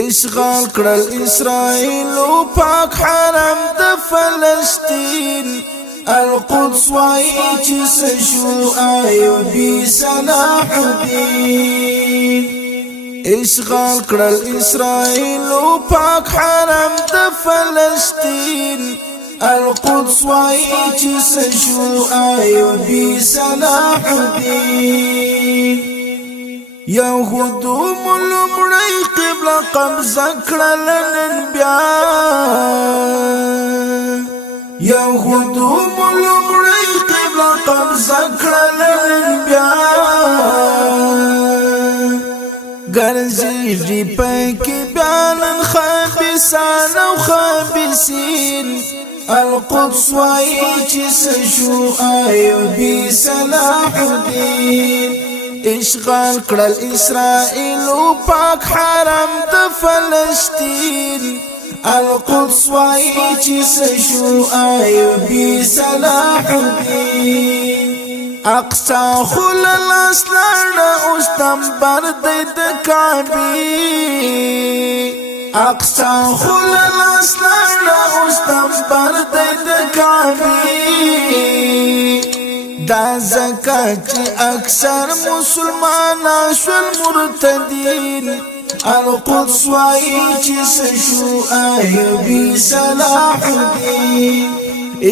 اشغال کړل اسرائیل پاک حرم د فلسطین القدس وای چې شو ایوبی صلاح الدین اشغال کړل اسرائیل پاک حرم د فلسطین القدس وای چې شو ایوبی صلاح الدین یهودو ملمړی قبله قبضه کړل نن بیا یهودو ملمړی قبله قبضه کړل نن بیا ګرځي پکې بیان خبيثان او خبيثین القدس وای چې شو ایوبی صلاح الدین اشغال کړل اسرائیل پاک حرم د فلسطین القدس وای چې شو ایوبی صلاح الدین اقصا خلل اسلام استنبر د کعبه اقصا خلل اسلام استنبر د کعبه دا زکات اکثر مسلمانان شول مرتدین القدس وای چې شو ایوبی صلاح الدین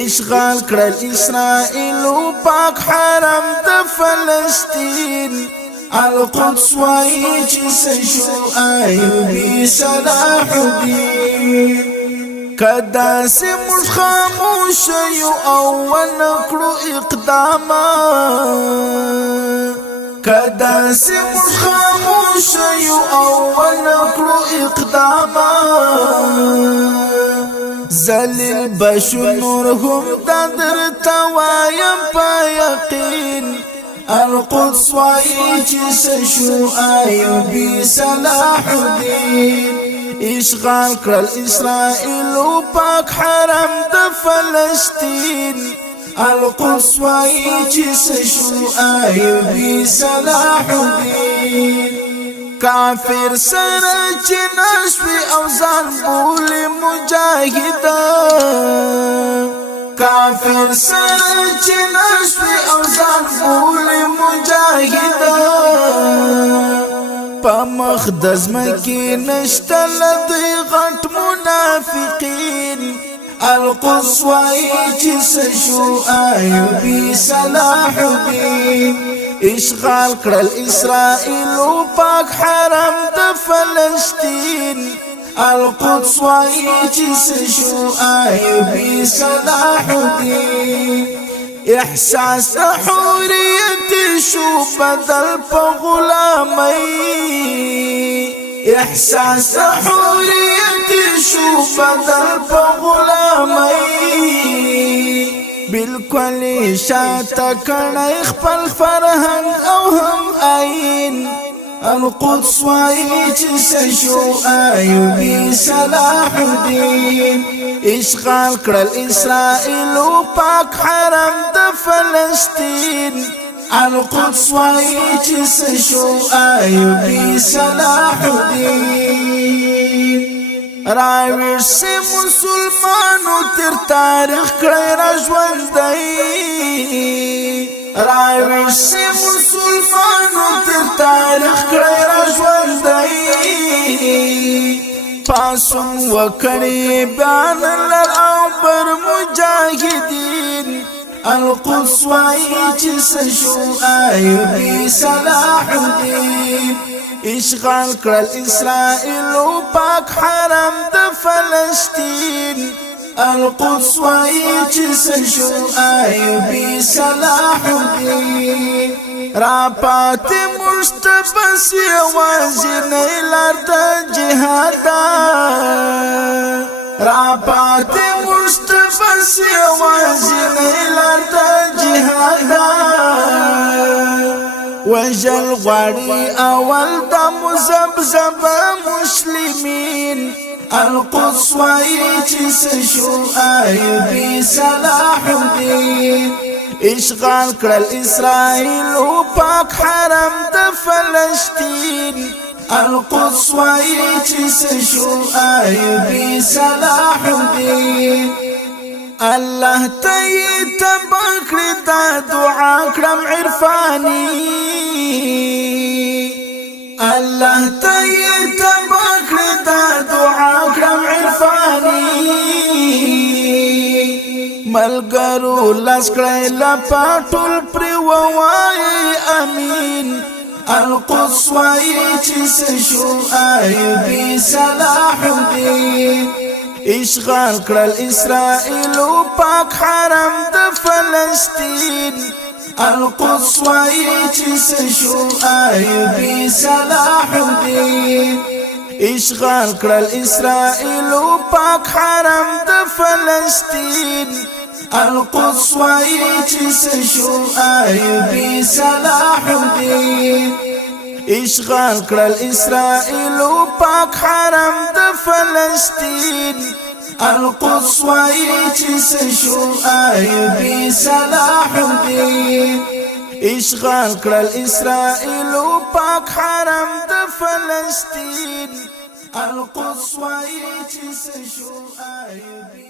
اشغال کړل اسرائیل پاک حرم د فلسطین القدس وای چې شو ایوبی صلاح الدین کدا سے مش خاموش یو او ونکړو اقداما کدا سے مش خاموش یو او ونکړو اقداما ذلیل بشو نورهم دادر توایم پا یقین القدس وای چې شو ایوبی صلاح الدین اشغال کړل اسرائیل پاک حرم د فلسطین القدس وای چې شو ایوبی صلاح الدین کافر سره چې نشوي او ځان بولي مجاهد کافر سره چې نشوي او ځان بولي مجاهد پمخ دزمکی نشتل دی غټ منافقین القدس وای چې شو ایوبی صلاح الدین اشغال کړل اسرائیل پاک حرم د فلسطین القدس وای چې شو ایوبی صلاح الدین احساس حریت شو بدل په غلامی احساس حریت شو بدل په غلامی بالکل شاته کړای خپل فرهنګ او هم آئین القدس وای چې شو ایوبی صلاح الدین اشغال کړل اسرائیل پاک حرم د فلسطین القدس وای چې شو ایوبی صلاح الدین راویش سے مسلمانو تر تاریخ کړی را ژوندی راویش سے مسلمانو تر تاریخ کړی را ژوندی پاسون وکړی بیان لر او بر مجاهدین القدس وای چې شو ایوبی صلاح الدین اشغال کړل اسرائیل پاک حرم د فلسطین القدس وای چې شو ایوبی صلاح الدین را پات مشتبس یوازې نه لار د جهاد را پات مشتبس یوازې نه لار د جهاد وجل غړي اول د مزبزب مسلمین القدس وای چې شو ایوبی صلاح الدین اشغال کړل اسرائیل پاک حرم د فلسطین القدس وای چې سشو ایوبی صلاح الدین الله ته تبکړه دا دعا کړم عرفانی الله ته تبکړه دا دعا کړم عرفانی ملګرو لاس کړه لا پټول پر وای امين القدس وای چې سشو ایوبی صلاح الدین اشغال کړل اسرائیل او پاک حرم د فلسطین القدس وای چې سشو ایوبی صلاح الدین اشغال کړل اسرائیل او پاک حرم د فلسطین القدس وای چې سشو ایوبی صلاح الدین اشغال کړل اسرائیل او پاک حرم د فلسطین القدس وای چې سشو ایوبی صلاح الدین اشغال کړل اسرائیل او پاک حرم د فلسطین القدس وای چې سشو ایوبی